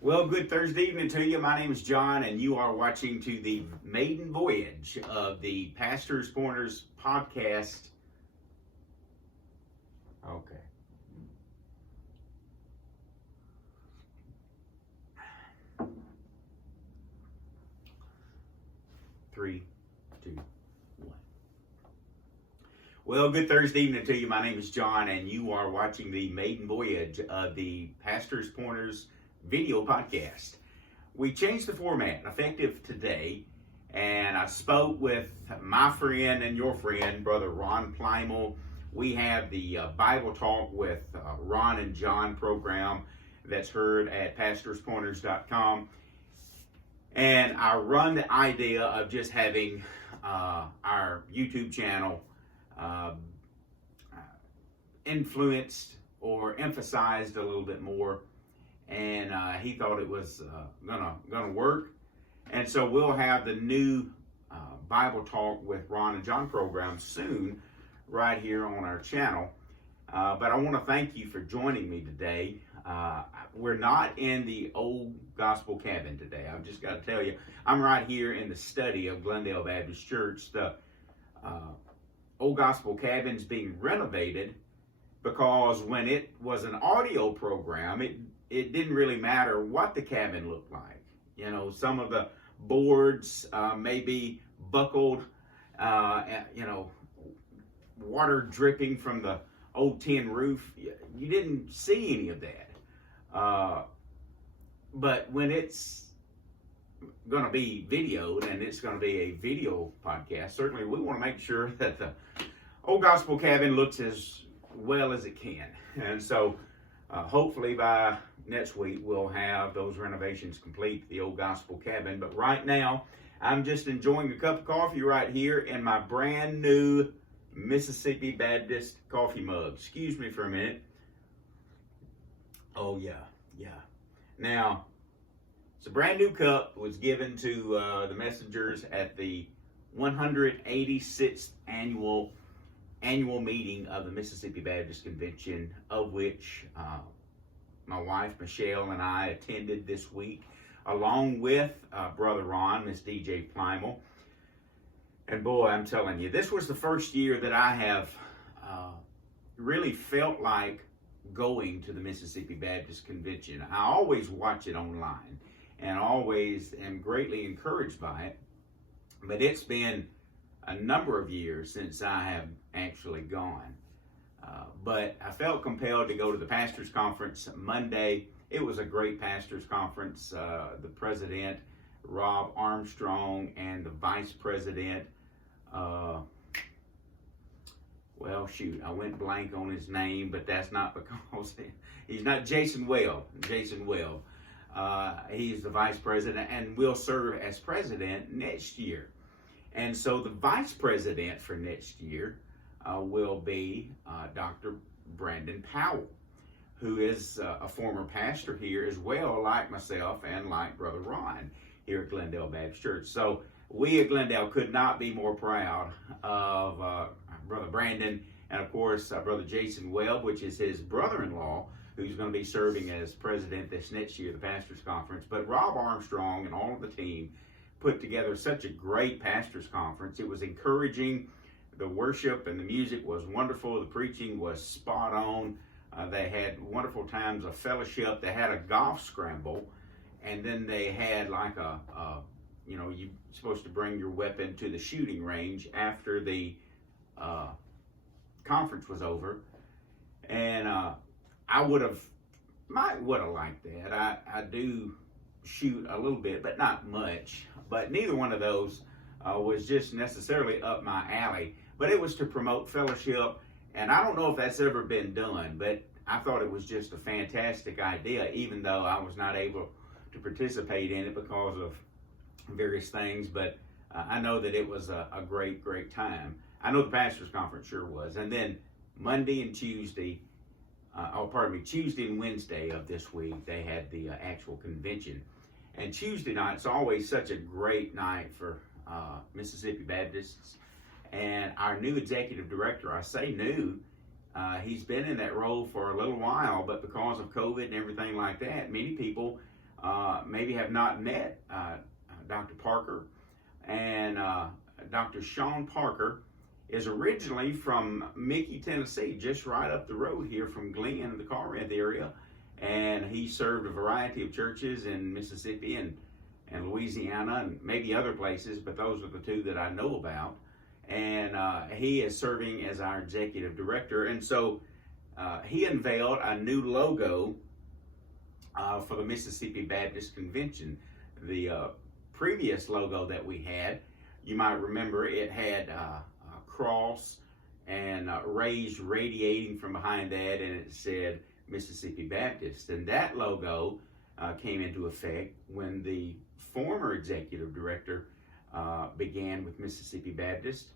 Well, good Thursday evening to you. My name is John, and you are watching to the maiden voyage of the Pastor's Corners podcast. Okay. Three, two, one. Well, good Thursday evening to you. My name is John, and you are watching the maiden voyage of the Pastor's Corners video podcast. We changed the format effective today, and I spoke with my friend and your friend, Brother Ron Plymel. We have the Bible Talk with Ron and John program that's heard at pastorscorners.com. And I run the idea of just having our YouTube channel influenced or emphasized a little bit more. And he thought it was gonna work. And so we'll have the new Bible Talk with Ron and John program soon right here on our channel. But I want to thank you for joining me today. We're not in the old gospel cabin today. I've just got to tell you, I'm right here in the study of Glendale Baptist Church. The old gospel cabin's being renovated because when it was an audio program, it didn't really matter what the cabin looked like. You know, some of the boards may be buckled, water dripping from the old tin roof. You didn't see any of that. But when it's going to be videoed and it's going to be a video podcast, certainly we want to make sure that the old gospel cabin looks as well as it can. And so hopefully by next week we'll have those renovations complete, the old gospel cabin. But right now I'm just enjoying a cup of coffee right here in my brand new Mississippi Baptist coffee mug. Excuse me for a minute. Oh yeah. Now, it's a brand new cup. It was given to the messengers at the 186th annual meeting of the Mississippi Baptist Convention, of which my wife Michelle and I attended this week, along with Brother Ron, Miss DJ Plymel. And boy, I'm telling you, this was the first year that I have really felt like going to the Mississippi Baptist Convention. I always watch it online and always am greatly encouraged by it. But it's been a number of years since I have actually gone. But I felt compelled to go to the Pastors Conference Monday. It was a great Pastors Conference. The president, Rob Armstrong, and the vice president, I went blank on his name, but that's not because he's not Jason Webb. He's the vice president and will serve as president next year. And so the vice president for next year will be Dr. Brandon Powell, who is a former pastor here as well, like myself and like Brother Ron here at Glendale Baptist Church. So we at Glendale could not be more proud of Brother Brandon and, of course, Brother Jason Webb, which is his brother-in-law, who's going to be serving as president this next year, the Pastors Conference. But Rob Armstrong and all of the team put together such a great Pastors Conference. It was encouraging. The worship and the music was wonderful. The preaching was spot on. They had wonderful times of fellowship. They had a golf scramble, and then they had like you're supposed to bring your weapon to the shooting range after the conference was over. And I might would have liked that. I do shoot a little bit, but not much. But neither one of those was just necessarily up my alley. But it was to promote fellowship, and I don't know if that's ever been done, but I thought it was just a fantastic idea, even though I was not able to participate in it because of various things. But I know that it was a great time. I know the Pastors Conference sure was. And then Monday and Tuesday, Tuesday and Wednesday of this week, they had the actual convention. And Tuesday night's always such a great night for Mississippi Baptists. And our new executive director, I say new, He's been in that role for a little while, but because of COVID and everything like that, many people maybe have not met Dr. Parker. And Dr. Sean Parker is originally from Mickey, Tennessee, just right up the road here from Glenn, the Corinth area. And he served a variety of churches in Mississippi and Louisiana and maybe other places, but those are the two that I know about. And he is serving as our executive director. And so he unveiled a new logo for the Mississippi Baptist Convention. The previous logo that we had, you might remember, it had a cross and rays radiating from behind that, and it said Mississippi Baptist. And that logo came into effect when the former executive director began with Mississippi Baptist.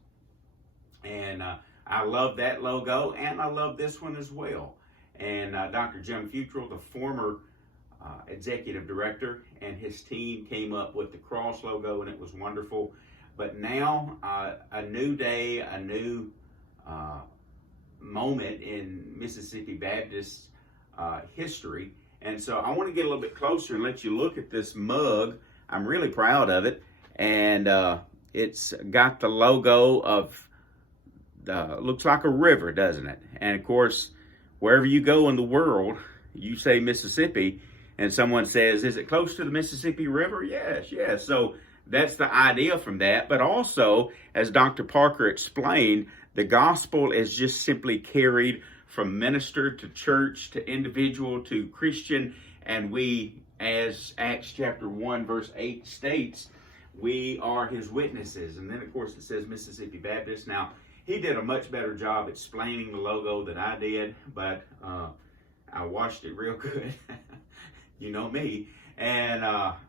And I love that logo, and I love this one as well. And Dr. Jim Futrell, the former executive director, and his team came up with the cross logo, and it was wonderful. But now, a new day, a new moment in Mississippi Baptist history. And so I want to get a little bit closer and let you look at this mug. I'm really proud of it. And it's got the logo of, looks like a river, doesn't it? And of course, wherever you go in the world, you say Mississippi, and someone says, is it close to the Mississippi River? Yes, yes. So that's the idea from that. But also, as Dr. Parker explained, the gospel is just simply carried from minister to church to individual to Christian. And we, as Acts chapter 1, verse 8 states, we are his witnesses. And then, of course, it says Mississippi Baptist. Now, he did a much better job explaining the logo than I did, but I watched it real good. You know me. And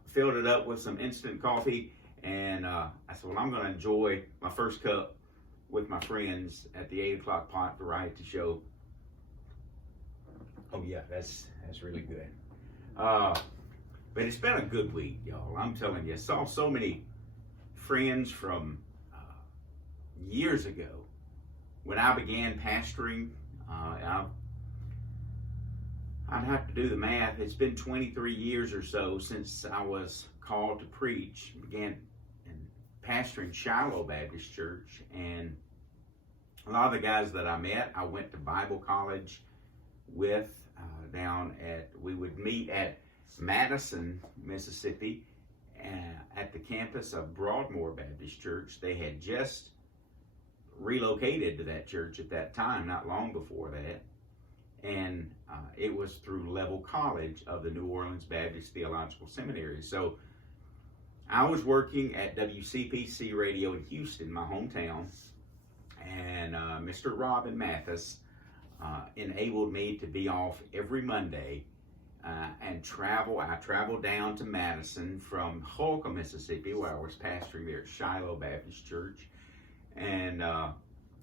filled it up with some instant coffee. And I said, well, I'm going to enjoy my first cup with my friends at the 8 o'clock pot variety show. Oh, yeah, that's really good. But it's been a good week, y'all. I'm telling you, I saw so many friends from years ago when I began pastoring. I'd have to do the math. It's been 23 years or so since I was called to preach. Began pastoring Shiloh Baptist Church, and a lot of the guys that I met, I went to Bible college with we would meet at Madison, Mississippi, at the campus of Broadmoor Baptist Church. They had just relocated to that church at that time, not long before that. And it was through Level College of the New Orleans Baptist Theological Seminary. So I was working at WCPC Radio in Houston, my hometown, and Mr. Robin Mathis enabled me to be off every Monday and travel. I traveled down to Madison from Holcomb, Mississippi, where I was pastoring there at Shiloh Baptist Church. And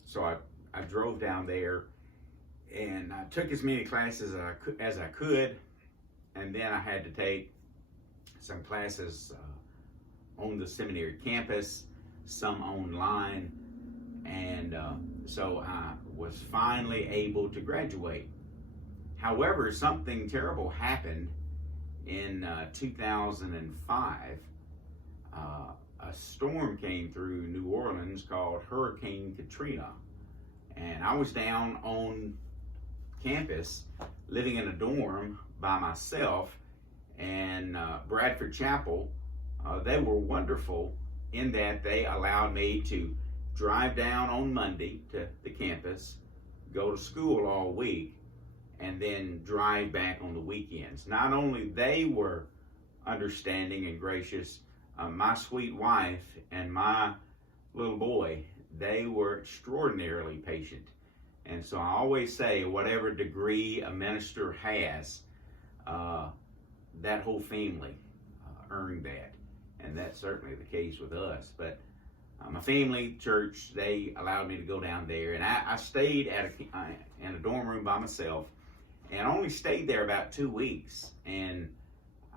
so I drove down there, and I took as many classes as I could, and then I had to take some classes on the seminary campus, some online, and so I was finally able to graduate. However, something terrible happened in 2005. A storm came through New Orleans called Hurricane Katrina, and I was down on campus living in a dorm by myself. And Bradford Chapel, they were wonderful in that they allowed me to drive down on Monday to the campus, go to school all week, and then drive back on the weekends. Not only they were understanding and gracious, my sweet wife and my little boy, they were extraordinarily patient. And so I always say, whatever degree a minister has, that whole family earned that. And that's certainly the case with us. But my family, church, they allowed me to go down there. And I stayed in a dorm room by myself, and I only stayed there about 2 weeks. And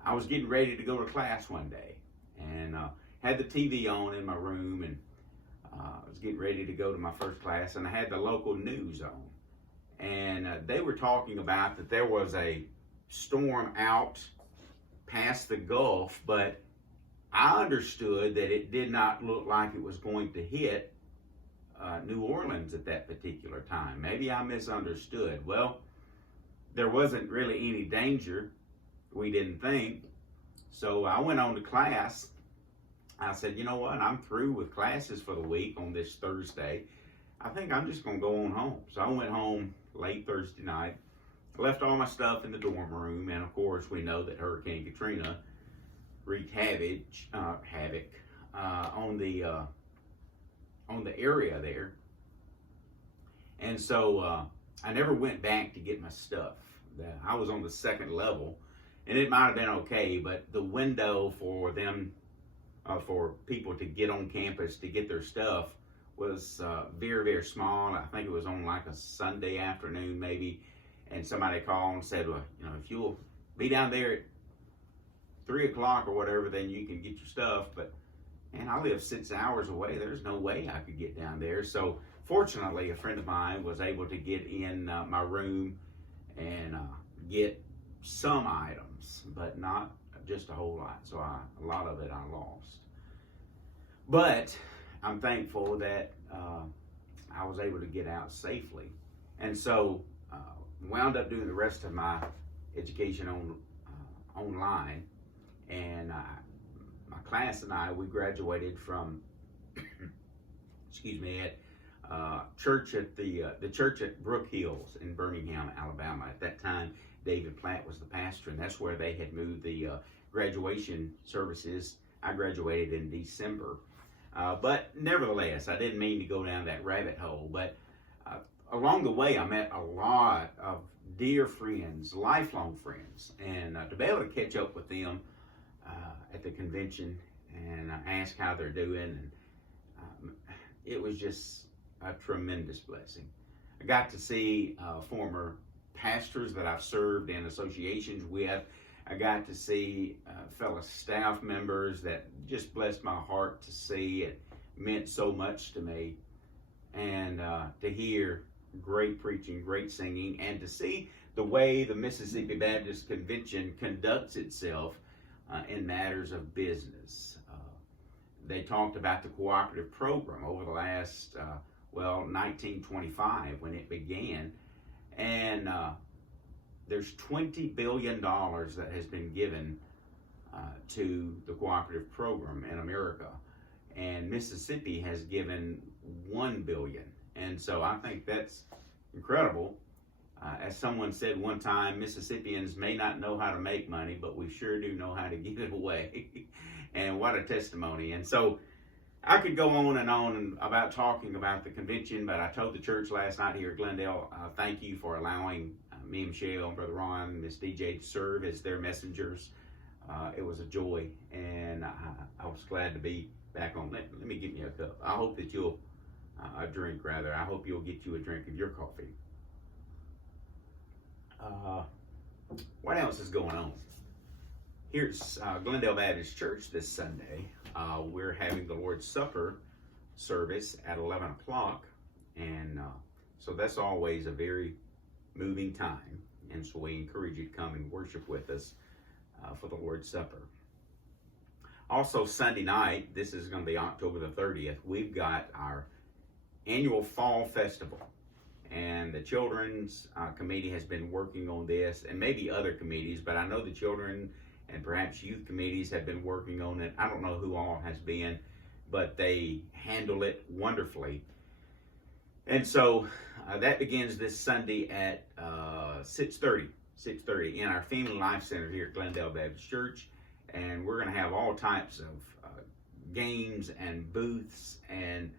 I was getting ready to go to class one day, and had the TV on in my room, and I was getting ready to go to my first class, and I had the local news on. and they were talking about that there was a storm out past the Gulf, but I understood that it did not look like it was going to hit New Orleans at that particular time. Maybe I misunderstood. Well, there wasn't really any danger, we didn't think. So I went on to class. I said, you know what, I'm through with classes for the week on this Thursday. I think I'm just going to go on home. So I went home late Thursday night, left all my stuff in the dorm room, and of course we know that Hurricane Katrina wreaked havoc on the area there. And so I never went back to get my stuff. I was on the second level, and it might have been okay, but the window for them, for people to get on campus to get their stuff was very, very small. I think it was on like a Sunday afternoon maybe, and somebody called and said, well, you know, if you'll be down there at 3 o'clock or whatever, then you can get your stuff. But man, I live 6 hours away. There's no way I could get down there. So fortunately, a friend of mine was able to get in my room and get some items, but not just a whole lot. So a lot of it I lost. But I'm thankful that I was able to get out safely. And so wound up doing the rest of my education online. And my class and I, we graduated from, at church at the church at Brook Hills in Birmingham, Alabama. At that time, David Platt was the pastor, and that's where they had moved the graduation services. I graduated in December. But nevertheless, I didn't mean to go down that rabbit hole. But along the way, I met a lot of dear friends, lifelong friends. And to be able to catch up with them at the convention and ask how they're doing, and it was just a tremendous blessing. I got to see former pastors that I've served in associations with. I got to see fellow staff members that just blessed my heart to see. It meant so much to me. And to hear great preaching, great singing, and to see the way the Mississippi Baptist Convention conducts itself in matters of business. They talked about the cooperative program over the last, 1925 when it began. And there's $20 billion that has been given to the cooperative program in America. And Mississippi has given $1 billion. And so I think that's incredible. As someone said one time, Mississippians may not know how to make money, but we sure do know how to give it away. And what a testimony. And so I could go on about talking about the convention, but I told the church last night here at Glendale, thank you for allowing me and Michelle and Brother Ron and Miss DJ to serve as their messengers. It was a joy, and I was glad to be back on. Let me get you a cup. I hope that you'll, a drink rather. I hope you'll get you a drink of your coffee. What else is going on? Here's Glendale Baptist Church this Sunday. We're having the Lord's Supper service at 11 o'clock. And so that's always a very moving time. And so we encourage you to come and worship with us for the Lord's Supper. Also Sunday night, this is going to be October the 30th, we've got our annual Fall Festival. And the Children's Committee has been working on this, and maybe other committees, but I know the Children and perhaps youth committees have been working on it. I don't know who all has been, but they handle it wonderfully. And so that begins this Sunday at 6:30 in our Family Life Center here at Glendale Baptist Church. And we're going to have all types of games and booths, and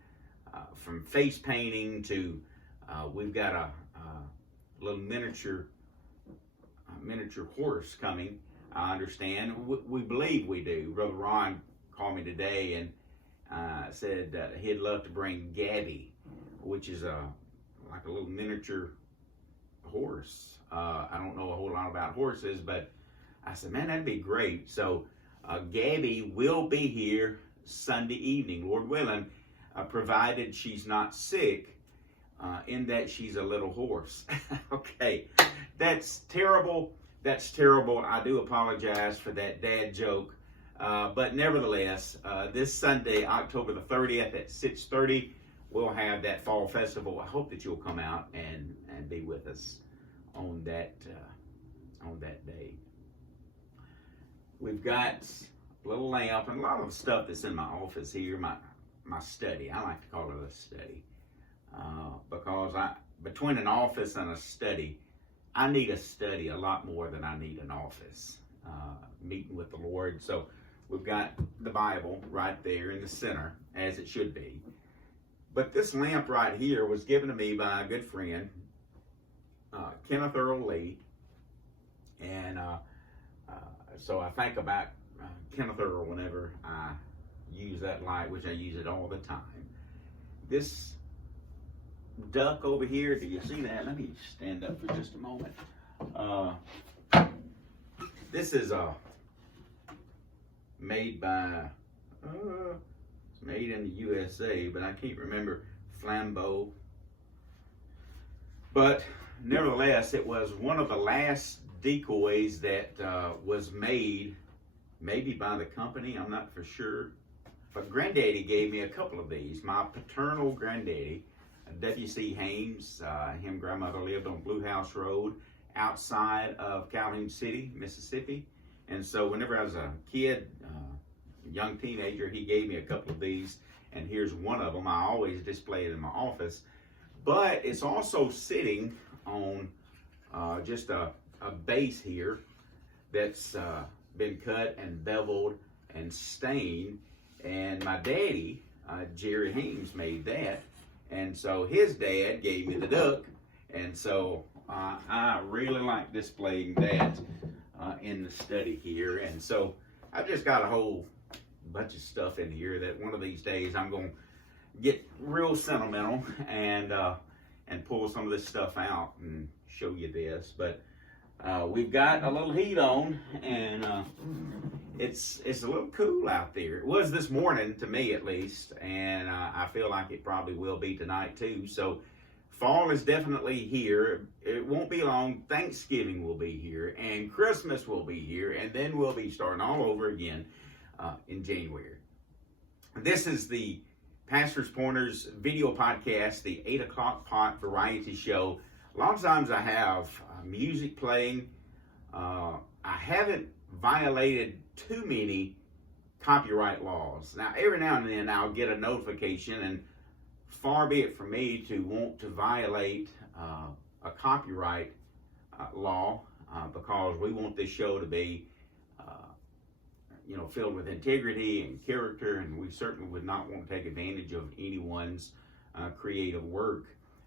from face painting to we've got a little miniature horse coming. I understand. We believe we do. Brother Ron called me today and said he'd love to bring Gabby, which is like a little miniature horse. I don't know a whole lot about horses, but I said, man, that'd be great. So Gabby will be here Sunday evening, Lord willing, provided she's not sick. in that she's a little hoarse. Okay, that's terrible. That's terrible. I do apologize for that dad joke. But nevertheless, this Sunday, October the 30th at 6:30, we'll have that fall festival. I hope that you'll come out and be with us on that day. We've got a little lamp and a lot of the stuff that's in my office here, my study. I like to call it a study because between an office and a study, I need a study a lot more than I need an office. Meeting with the Lord. So we've got the Bible right there in the center, as it should be. But this lamp right here was given to me by a good friend, Kenneth Earl Lee. And so I think about Kenneth Earl whenever I use that light, which I use it all the time. This duck over here, do you see that? Let me stand up for just a moment. This is made by, it's made in the USA, but I can't remember, Flambeau. But nevertheless, it was one of the last decoys that was made, maybe by the company, I'm not for sure. But Granddaddy gave me a couple of these. My paternal granddaddy, W.C. Hames, him and grandmother lived on Blue House Road outside of Calhoun City, Mississippi. And so whenever I was a kid, young teenager, he gave me a couple of these. And here's one of them. I always display it in my office. But it's also sitting on just a base here that's been cut and beveled and stained. And my daddy, Jerry Hames, made that. And so his dad gave me the duck. And so I really like displaying that in the study here. And so I've just got a whole bunch of stuff in here that one of these days I'm going to get real sentimental and pull some of this stuff out and show you this. But we've got a little heat on, and it's a little cool out there. It was this morning, to me at least, and I feel like it probably will be tonight too. So fall is definitely here. It won't be long. Thanksgiving will be here, and Christmas will be here, and then we'll be starting all over again in January. This is the Pastor's Pointers video podcast, the 8 o'clock pot variety show. A lot of times I have music playing. I haven't violated too many copyright laws. Now, every now and then I'll get a notification, and far be it from me to want to violate a copyright law because we want this show to be filled with integrity and character, and we certainly would not want to take advantage of anyone's creative work.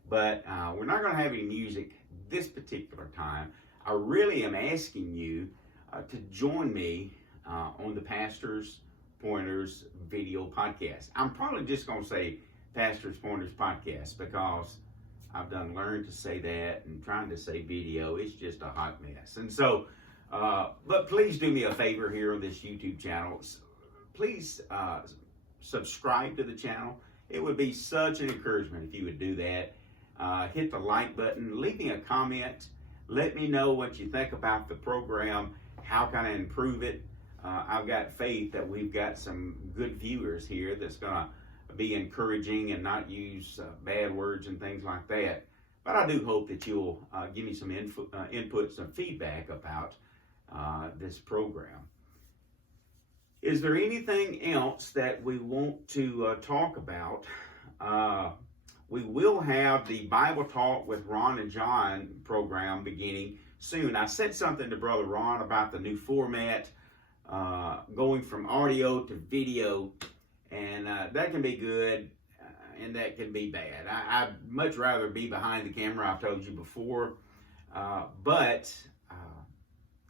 But we're not going to have any music this particular time. I really am asking you to join me on the Pastor's Pointers video podcast. I'm probably just going to say Pastor's Pointers podcast because I've done learned to say that, and trying to say video, it's just a hot mess. And so, but please do me a favor here on this YouTube channel. Please subscribe to the channel. It would be such an encouragement if you would do that. Hit the like button, leave me a comment, let me know what you think about the program, how can I improve it. I've got faith that we've got some good viewers here that's going to be encouraging and not use bad words and things like that. But I do hope that you'll give me some input, some feedback about this program. Is there anything else that we want to talk about? We will have the Bible Talk with Ron and John program beginning soon. I said something to Brother Ron about the new format, going from audio to video, and that can be good and that can be bad. I'd much rather be behind the camera, I've told you before, but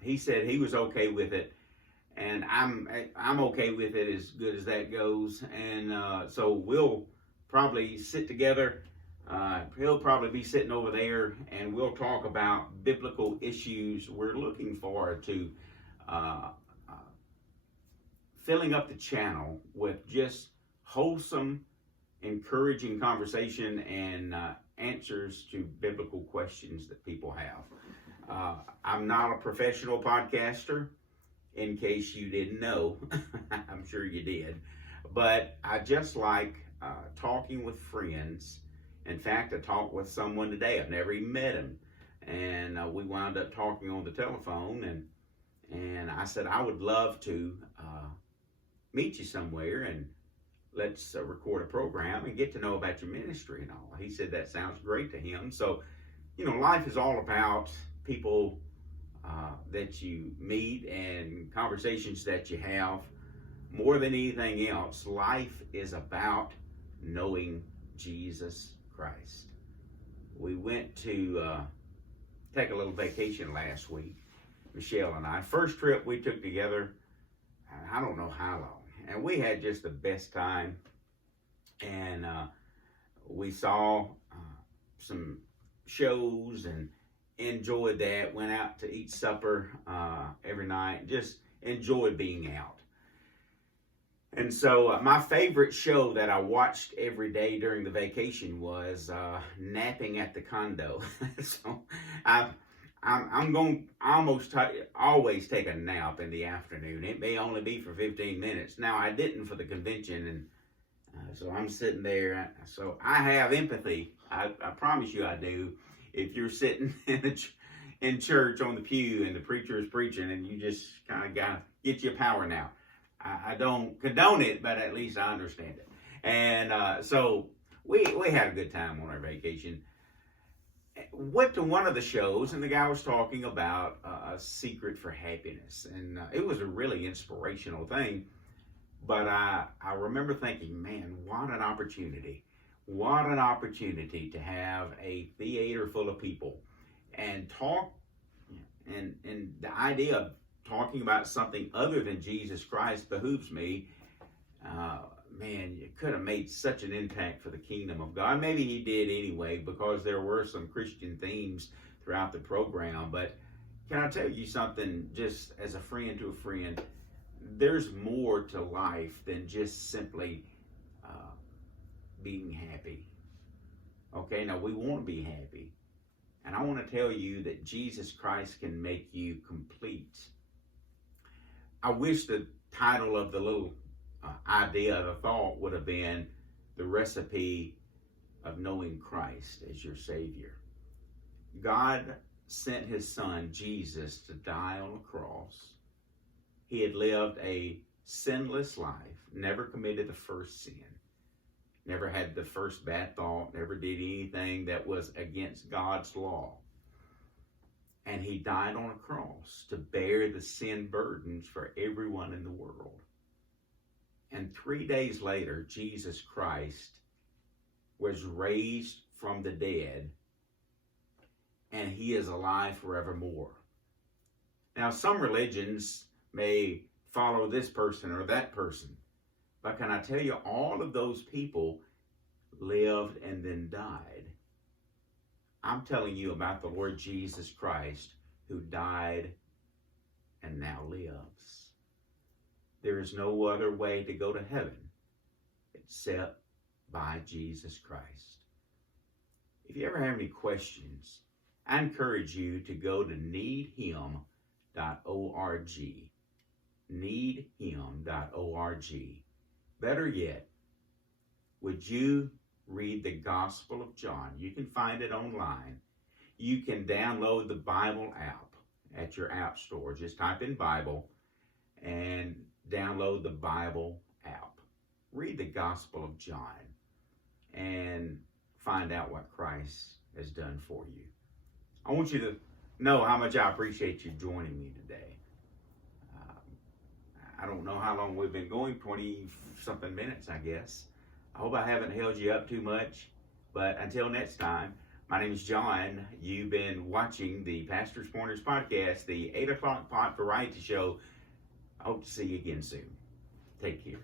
he said he was okay with it, and I'm okay with it as good as that goes. And so we'll probably sit together. He'll probably be sitting over there, and we'll talk about biblical issues. We're looking forward to filling up the channel with just wholesome, encouraging conversation and answers to biblical questions that people have. I'm not a professional podcaster, in case you didn't know. I'm sure you did. But I just like talking with friends. In fact, I talked with someone today. I've never even met him. And we wound up talking on the telephone. And I said, I would love to meet you somewhere and let's record a program and get to know about your ministry and all. He said that sounds great to him. So, life is all about people that you meet and conversations that you have. More than anything else, life is about knowing Jesus Christ. We went to take a little vacation last week, Michelle and I. First trip we took together, I don't know how long. And we had just the best time. And we saw some shows and enjoyed that. Went out to eat supper every night. Just enjoyed being out. And so my favorite show that I watched every day during the vacation was Napping at the Condo. So I'm going to always take a nap in the afternoon. It may only be for 15 minutes. Now, I didn't for the convention, and so I'm sitting there. So I have empathy. I promise you I do. If you're sitting in church on the pew and the preacher is preaching and you just kind of got to get your power now. I don't condone it, but at least I understand it. And so we had a good time on our vacation. Went to one of the shows, and the guy was talking about a secret for happiness. And it was a really inspirational thing. But I remember thinking, man, what an opportunity. What an opportunity to have a theater full of people and talk. And the idea of talking about something other than Jesus Christ behooves me. Man, it could have made such an impact for the kingdom of God. Maybe he did anyway, because there were some Christian themes throughout the program. But can I tell you something, just as a friend to a friend, there's more to life than just simply being happy. Okay, now we want to be happy. And I want to tell you that Jesus Christ can make you complete. I wish the title of the little idea, the thought would have been the recipe of knowing Christ as your Savior. God sent his son, Jesus, to die on a cross. He had lived a sinless life, never committed the first sin, never had the first bad thought, never did anything that was against God's law. And he died on a cross to bear the sin burdens for everyone in the world. And 3 days later, Jesus Christ was raised from the dead, and he is alive forevermore. Now, some religions may follow this person or that person, but can I tell you, all of those people lived and then died. I'm telling you about the Lord Jesus Christ, who died and now lives. There is no other way to go to heaven except by Jesus Christ. If you ever have any questions, I encourage you to go to needhim.org. Needhim.org. Better yet, would you read the Gospel of John? You can find it online. You can download the Bible app at your app store. Just type in Bible and download the Bible app. Read the Gospel of John and find out what Christ has done for you. I want you to know how much I appreciate you joining me today. I don't know how long we've been going, 20-something minutes, I guess. I hope I haven't held you up too much. But until next time, my name is John. You've been watching the Pastor's Pointers podcast, the 8 o'clock pot variety show. I hope to see you again soon. Take care.